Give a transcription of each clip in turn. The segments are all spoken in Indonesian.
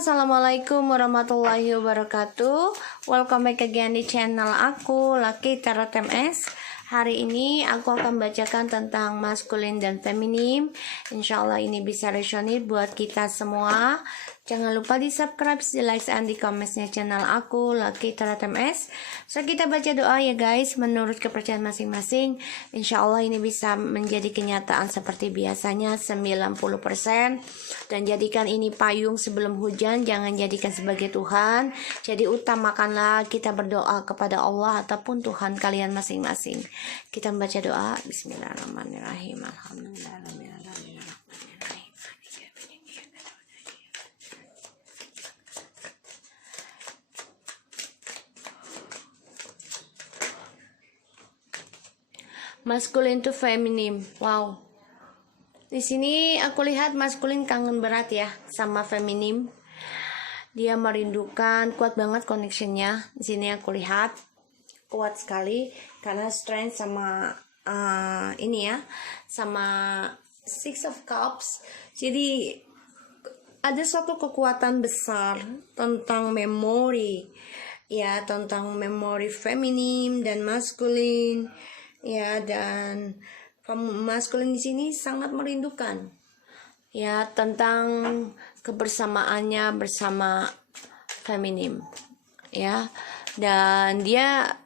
Assalamualaikum warahmatullahi wabarakatuh. Welcome back again di channel aku, Lucky Tarot MS. Hari ini aku akan bacakan tentang maskulin dan feminim. Insya Allah ini bisa resonate buat kita semua. Jangan lupa di subscribe, di like, dan di commentsnya channel aku, Lucky Tarot MS. So kita baca doa ya guys, menurut kepercayaan masing-masing. Insya Allah ini bisa menjadi kenyataan seperti biasanya 90%. Dan jadikan ini payung sebelum hujan, jangan jadikan sebagai Tuhan. Jadi utamakanlah kita berdoa kepada Allah ataupun Tuhan kalian masing-masing. Kita membaca doa. Bismillahirrahmanirrahim. Alhamdulillahirrahmanirrahim. Maskulin to feminim. Wow. Di sini aku lihat maskulin kangen berat ya sama feminim. Dia merindukan, kuat banget connectionnya. Di sini aku lihat kuat sekali karena strength sama ini ya, sama Six of Cups. Jadi ada suatu kekuatan besar tentang memori ya, tentang memori feminim dan maskulin ya, dan maskulin di sini sangat merindukan ya tentang kebersamaannya bersama feminim ya, dan dia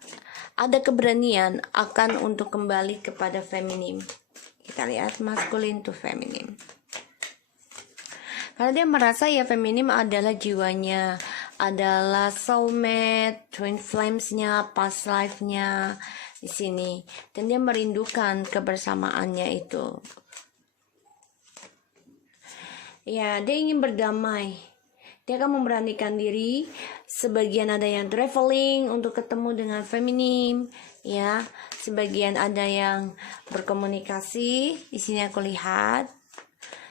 ada keberanian akan untuk kembali kepada feminim. Kita lihat maskulin to feminim. Karena dia merasa ya feminim adalah jiwanya, adalah soulmate, twin flames-nya, past life-nya di sini, dan dia merindukan kebersamaannya itu. Ya, dia ingin berdamai. Dia akan memberanikan diri. Sebagian ada yang traveling untuk ketemu dengan feminim, ya. Sebagian ada yang berkomunikasi. Di sini aku lihat.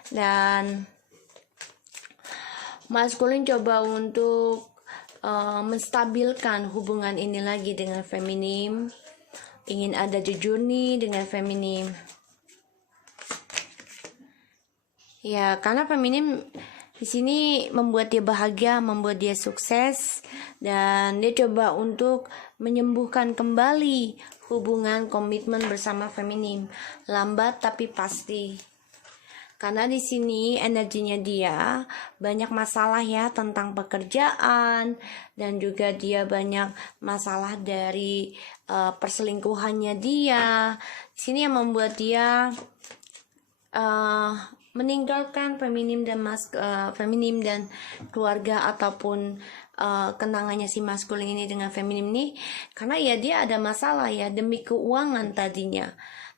Dan maskulin coba untuk menstabilkan hubungan ini lagi dengan feminim. Ingin ada journey dengan feminim. Ya, karena feminim di sini membuat dia bahagia, membuat dia sukses, dan dia coba untuk menyembuhkan kembali hubungan komitmen bersama feminim. Lambat tapi pasti. Karena di sini energinya dia banyak masalah ya tentang pekerjaan, dan juga dia banyak masalah dari perselingkuhannya dia. Di sini yang membuat dia meninggalkan feminim dan keluarga ataupun kenangannya si maskulin ini dengan feminim ini, karena ya dia ada masalah ya demi keuangan tadinya.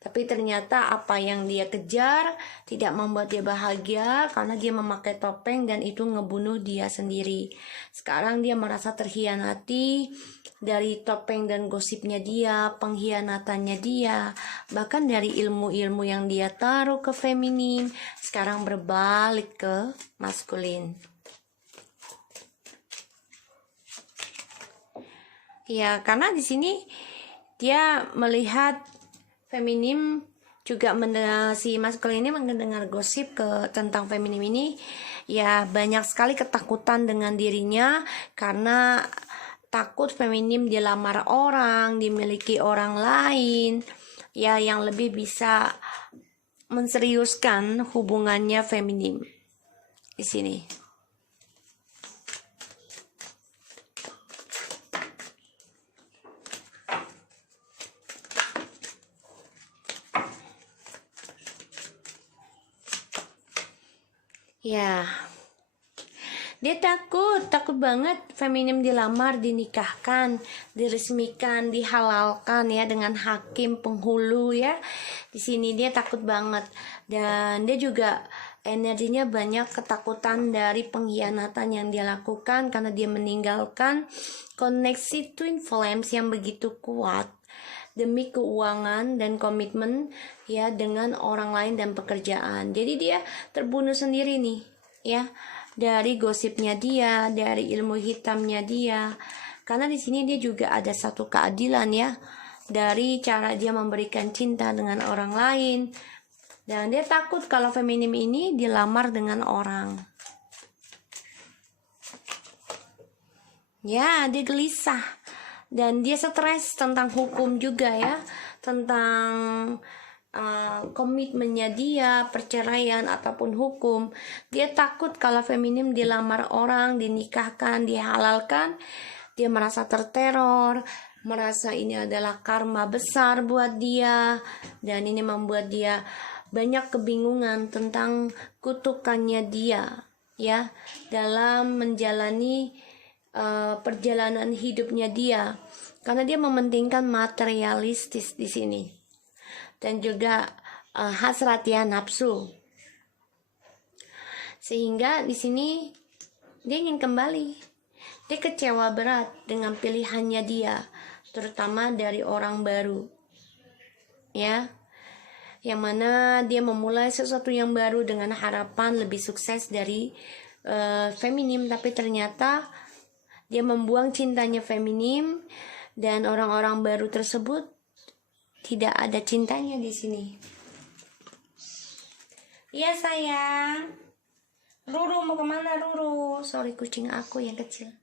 Tapi ternyata apa yang dia kejar tidak membuat dia bahagia karena dia memakai topeng dan itu ngebunuh dia sendiri. Sekarang dia merasa terhianati dari topeng dan gosipnya dia, pengkhianatannya dia, bahkan dari ilmu-ilmu yang dia taruh ke feminim, sekarang berbalik ke maskulin. Ya, karena di sini dia melihat feminim juga si maskulin ini mendengar gosip tentang feminim ini ya, banyak sekali ketakutan dengan dirinya karena takut feminim dilamar orang, dimiliki orang lain ya, yang lebih bisa menseriuskan hubungannya feminim di sini. Ya, dia takut banget feminim dilamar, dinikahkan, diresmikan, dihalalkan ya dengan hakim penghulu ya. Di sini dia takut banget, dan dia juga energinya banyak ketakutan dari pengkhianatan yang dia lakukan karena dia meninggalkan koneksi twin flames yang begitu kuat demi keuangan dan komitmen ya dengan orang lain dan pekerjaan. Jadi dia terbunuh sendiri nih ya, dari gosipnya dia, dari ilmu hitamnya dia. Karena di sini dia juga ada satu keadilan ya, dari cara dia memberikan cinta dengan orang lain. Dan dia takut kalau feminim ini dilamar dengan orang. Ya, dia gelisah dan dia stres tentang hukum juga ya, tentang komitmennya dia, perceraian ataupun hukum. Dia takut kalau feminim dilamar orang, dinikahkan, dihalalkan, dia merasa terteror, merasa ini adalah karma besar buat dia, dan ini membuat dia banyak kebingungan tentang kutukannya dia ya dalam menjalani perjalanan hidupnya dia, karena dia mementingkan materialistis di sini dan juga hasrat ya, nafsu, sehingga di sini dia ingin kembali. Dia kecewa berat dengan pilihannya dia, terutama dari orang baru ya, yang mana dia memulai sesuatu yang baru dengan harapan lebih sukses dari feminim, tapi ternyata dia membuang cintanya feminim dan orang-orang baru tersebut tidak ada cintanya di sini. Iya sayang. Ruru mau kemana Ruru? Sorry, kucing aku yang kecil.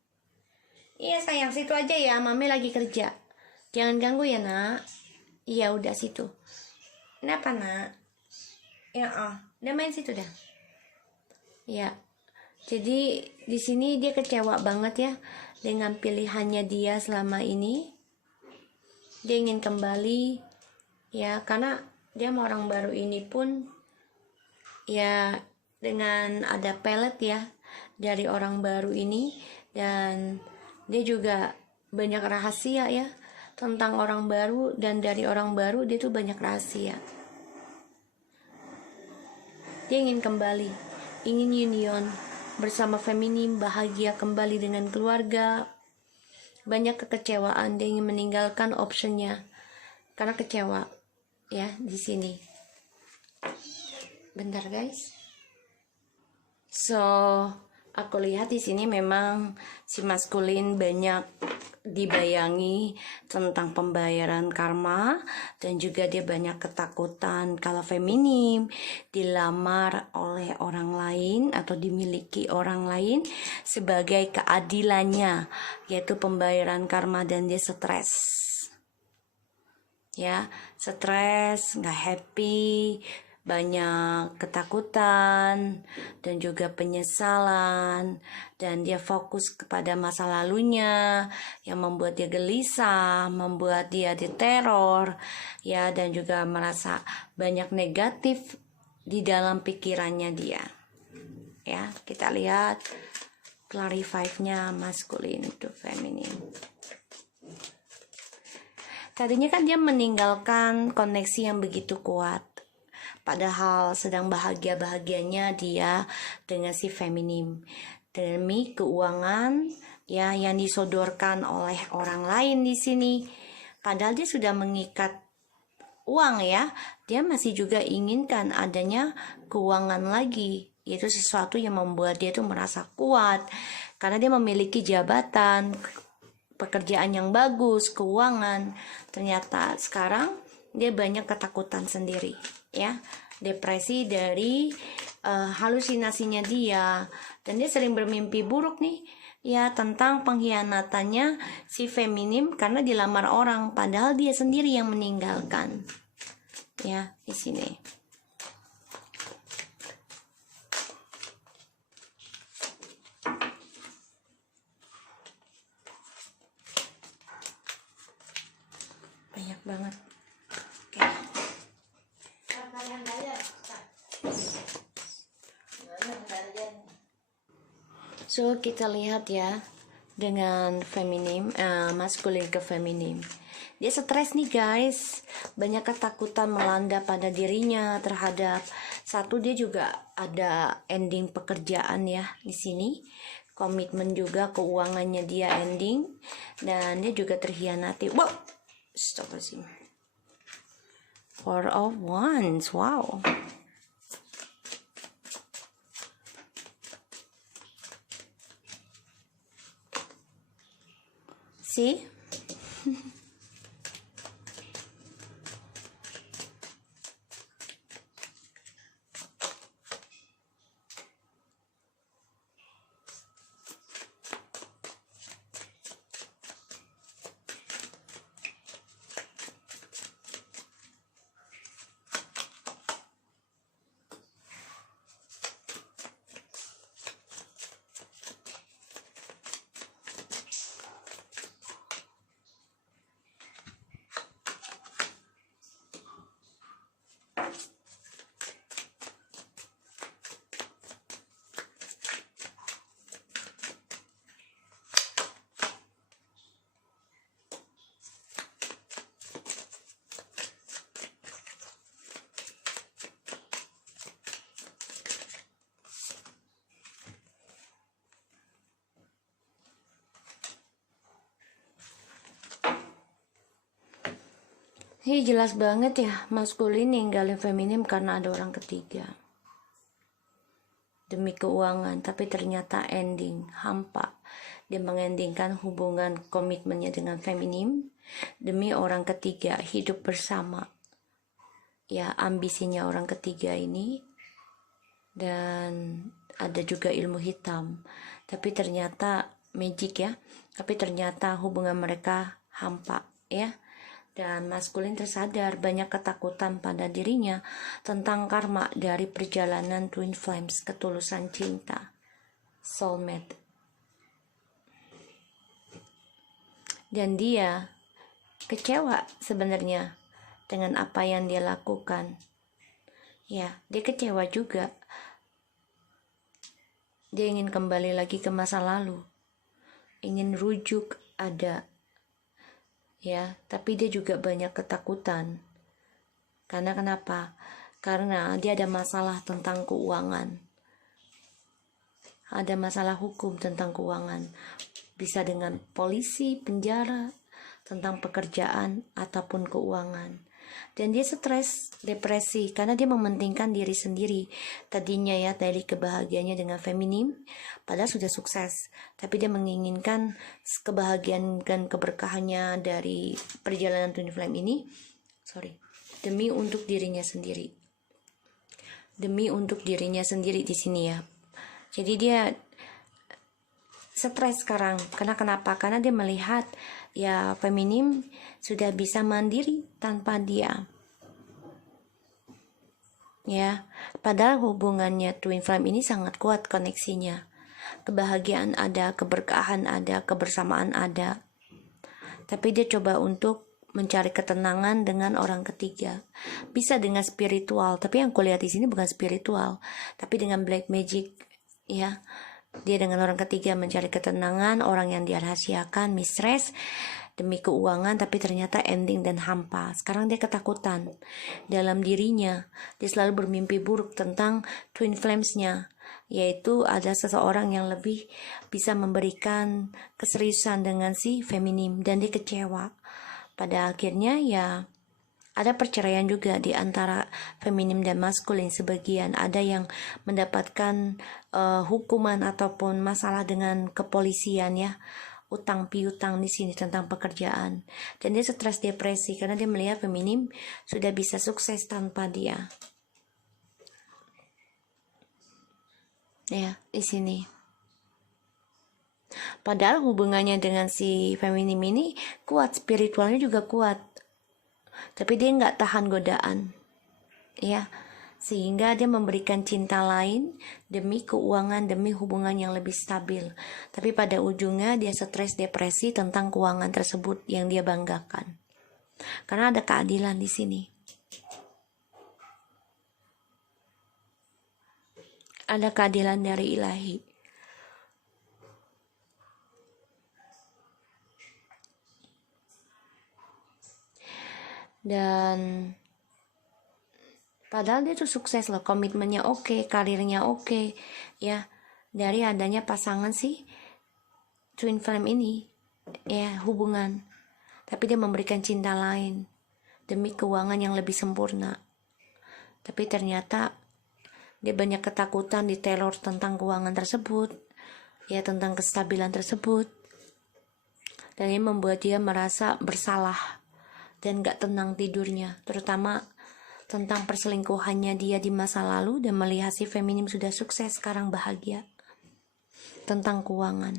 Iya sayang, situ aja ya, mami lagi kerja. Jangan ganggu ya nak. Iya udah situ. Kenapa nak? Ya udah main situ dah. Ya. Jadi di sini dia kecewa banget ya dengan pilihannya dia selama ini. Dia ingin kembali ya, karena dia mau orang baru ini pun ya dengan ada pelet ya dari orang baru ini, dan dia juga banyak rahasia ya tentang orang baru, dan dari orang baru dia tuh banyak rahasia. Dia ingin kembali, ingin union bersama feminim, bahagia kembali dengan keluarga. Banyak kekecewaan, dia ingin meninggalkan optionnya karena kecewa ya di sini. Bentar guys. So aku lihat di sini memang si maskulin banyak dibayangi tentang pembayaran karma, dan juga dia banyak ketakutan kalau feminim dilamar oleh orang lain atau dimiliki orang lain sebagai keadilannya, yaitu pembayaran karma, dan dia stres ya, stres, nggak happy, banyak ketakutan dan juga penyesalan, dan dia fokus kepada masa lalunya yang membuat dia gelisah, membuat dia diteror ya, dan juga merasa banyak negatif di dalam pikirannya dia ya. Kita lihat clarify-nya masculine to feminine. Tadinya kan dia meninggalkan koneksi yang begitu kuat, padahal sedang bahagia-bahagianya dia dengan si feminim demi keuangan ya yang disodorkan oleh orang lain di sini. Padahal dia sudah mengikat uang ya, dia masih juga inginkan adanya keuangan lagi, yaitu sesuatu yang membuat dia tuh merasa kuat karena dia memiliki jabatan, pekerjaan yang bagus, keuangan. Ternyata sekarang dia banyak ketakutan sendiri ya, depresi dari halusinasinya dia, dan dia sering bermimpi buruk nih ya tentang pengkhianatannya si feminim karena dilamar orang padahal dia sendiri yang meninggalkan ya di sini. Banyak banget. So kita lihat ya dengan feminim, maskulin ke feminim. Dia stres nih guys, banyak ketakutan melanda pada dirinya terhadap satu, dia juga ada ending pekerjaan ya di sini, komitmen juga keuangannya dia ending, dan dia juga terhianati. Wow, stop sih. Four of Wands, wow. See? Ini jelas banget ya, maskulin ninggalin feminim karena ada orang ketiga. Demi keuangan, tapi ternyata ending hampa. Dia mengendingkan hubungan komitmennya dengan feminim demi orang ketiga, hidup bersama. Ya, ambisinya orang ketiga ini, dan ada juga ilmu hitam. Tapi ternyata magic ya. Tapi ternyata hubungan mereka hampa ya. Dan maskulin tersadar banyak ketakutan pada dirinya tentang karma dari perjalanan twin flames, ketulusan cinta, soulmate. Dan dia kecewa sebenarnya dengan apa yang dia lakukan. Ya, dia kecewa juga. Dia ingin kembali lagi ke masa lalu, ingin rujuk ada, ya, tapi dia juga banyak ketakutan. Karena kenapa? Karena dia ada masalah tentang keuangan, ada masalah hukum tentang keuangan, bisa dengan polisi, penjara, tentang pekerjaan ataupun keuangan. Dan dia stres, depresi, karena dia mementingkan diri sendiri. Tadinya ya, dari kebahagiaannya dengan feminim, padahal sudah sukses, tapi dia menginginkan kebahagiaan dan keberkahannya dari perjalanan twin flame ini, demi untuk dirinya sendiri. Demi untuk dirinya sendiri di sini ya. Jadi dia stres sekarang. Karena kenapa? Karena dia melihat ya feminim sudah bisa mandiri tanpa dia. Ya, padahal hubungannya twin flame ini sangat kuat koneksinya. Kebahagiaan ada, keberkahan ada, kebersamaan ada. Tapi dia coba untuk mencari ketenangan dengan orang ketiga. Bisa dengan spiritual, tapi yang kulihat di sini bukan spiritual, tapi dengan black magic, ya. Dia dengan orang ketiga mencari ketenangan, orang yang dia rahasiakan, mistress, demi keuangan, tapi ternyata ending dan hampa. Sekarang dia ketakutan dalam dirinya. Dia selalu bermimpi buruk tentang twin flames-nya, yaitu ada seseorang yang lebih bisa memberikan keseriusan dengan si feminim, dan dia kecewa. Pada akhirnya ya ada perceraian juga di antara feminim dan maskulin. Sebagian ada yang mendapatkan hukuman ataupun masalah dengan kepolisian ya, utang piutang di sini tentang pekerjaan. Dan dia stres depresi karena dia melihat feminim sudah bisa sukses tanpa dia. Ya, di sini. Padahal hubungannya dengan si feminim ini kuat, spiritualnya juga kuat. Tapi dia nggak tahan godaan, ya, sehingga dia memberikan cinta lain demi keuangan, demi hubungan yang lebih stabil. Tapi pada ujungnya dia stres depresi tentang keuangan tersebut yang dia banggakan. Karena ada keadilan di sini. Ada keadilan dari ilahi. Dan padahal dia tuh sukses loh, komitmennya oke, karirnya oke, ya, dari adanya pasangan sih twin flame ini, ya, hubungan. Tapi dia memberikan cinta lain demi keuangan yang lebih sempurna. Tapi ternyata dia banyak ketakutan, diteror tentang keuangan tersebut, ya, tentang kestabilan tersebut. Dan ini membuat dia merasa bersalah dan gak tenang tidurnya, terutama tentang perselingkuhannya dia di masa lalu, dan melihat si feminim sudah sukses sekarang bahagia. Tentang keuangan,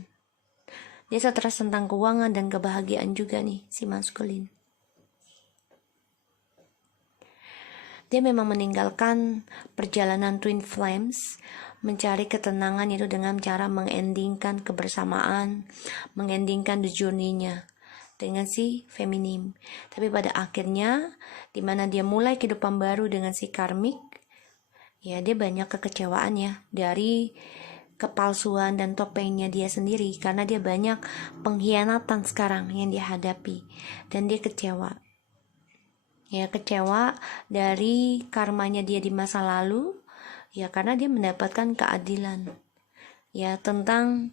dia stres tentang keuangan dan kebahagiaan juga nih si maskulin. Dia memang meninggalkan perjalanan twin flames, mencari ketenangan itu dengan cara mengendingkan kebersamaan, mengendingkan the journey-nya dengan si feminim. Tapi pada akhirnya dimana dia mulai kehidupan baru dengan si karmik, ya, dia banyak kekecewaan ya dari kepalsuan dan topengnya dia sendiri, karena dia banyak pengkhianatan sekarang yang dia hadapi, dan dia kecewa. Ya, kecewa dari karmanya dia di masa lalu, ya, karena dia mendapatkan keadilan, ya, tentang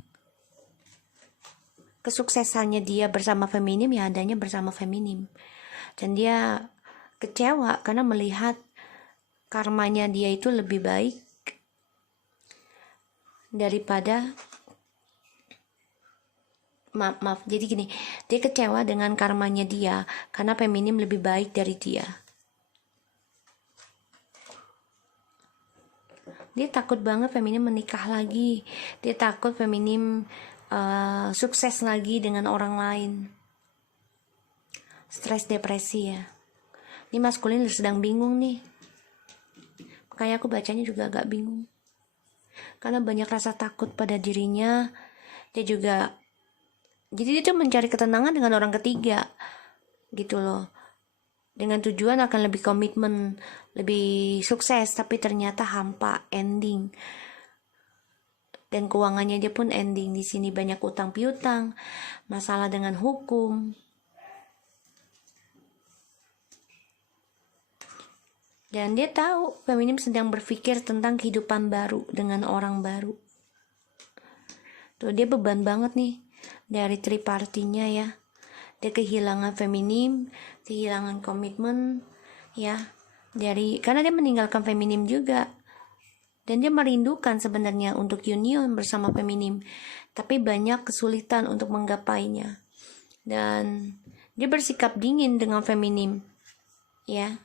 kesuksesannya dia bersama feminim, ya adanya bersama feminim. Dan dia kecewa karena melihat karmanya dia itu lebih baik daripada maaf. Jadi gini, dia kecewa dengan karmanya dia karena feminim lebih baik dari dia. Dia takut banget feminim menikah lagi. Dia takut feminim sukses lagi dengan orang lain. Stres, depresi ya. Ini maskulin sedang bingung nih. Makanya aku bacanya juga agak bingung. Karena banyak rasa takut pada dirinya. Dia juga, jadi dia tuh mencari ketenangan dengan orang ketiga gitu loh, dengan tujuan akan lebih komitmen, lebih sukses, tapi ternyata hampa, ending. Dan keuangannya dia pun ending. Di sini banyak utang piutang, masalah dengan hukum. Dan dia tahu feminim sedang berpikir tentang kehidupan baru dengan orang baru. Tuh, dia beban banget nih dari tripartinya ya. Dia kehilangan feminim, kehilangan komitmen ya. Karena dia meninggalkan feminim juga. Dan dia merindukan sebenarnya untuk union bersama feminim, tapi banyak kesulitan untuk menggapainya. Dan dia bersikap dingin dengan feminim ya.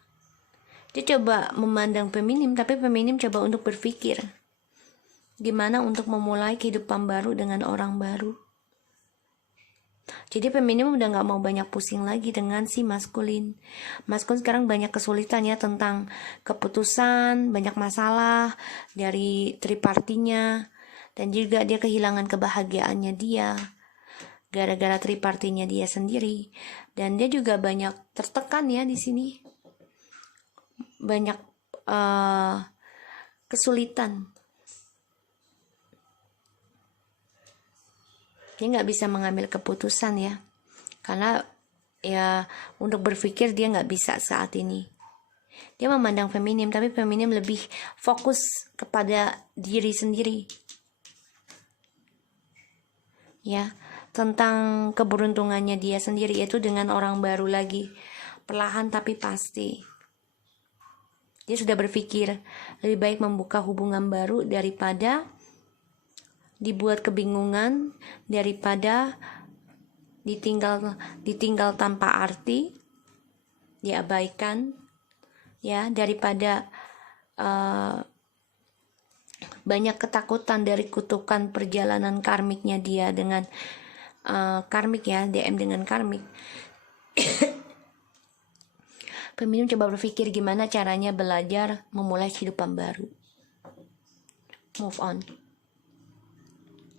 Dia coba memandang feminim, tapi feminim coba untuk berpikir gimana untuk memulai kehidupan baru dengan orang baru. Jadi feminim udah gak mau banyak pusing lagi dengan si maskulin. Maskulin sekarang banyak kesulitan ya tentang keputusan, banyak masalah dari tripartinya. Dan juga dia kehilangan kebahagiaannya dia gara-gara tripartinya dia sendiri. Dan dia juga banyak tertekan ya di sini. Banyak kesulitan. Dia nggak bisa mengambil keputusan ya, karena ya untuk berpikir dia nggak bisa saat ini. Dia memandang feminim, tapi feminim lebih fokus kepada diri sendiri ya, tentang keberuntungannya dia sendiri, yaitu dengan orang baru lagi, perlahan tapi pasti. Dia sudah berpikir lebih baik membuka hubungan baru daripada dibuat kebingungan, daripada ditinggal tanpa arti, diabaikan ya, daripada banyak ketakutan dari kutukan perjalanan karmiknya dia dengan karmik ya, DM dengan karmik. Feminim coba berpikir gimana caranya belajar memulai kehidupan baru, move on.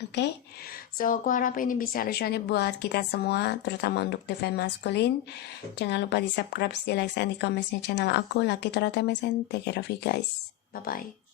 Oke, so aku harap ini bisa resonate buat kita semua, terutama untuk defend maskulin. Jangan lupa di subscribe, di like, dan di comment channel aku, Lucky Tarot MSN. Take care of you guys. Bye bye.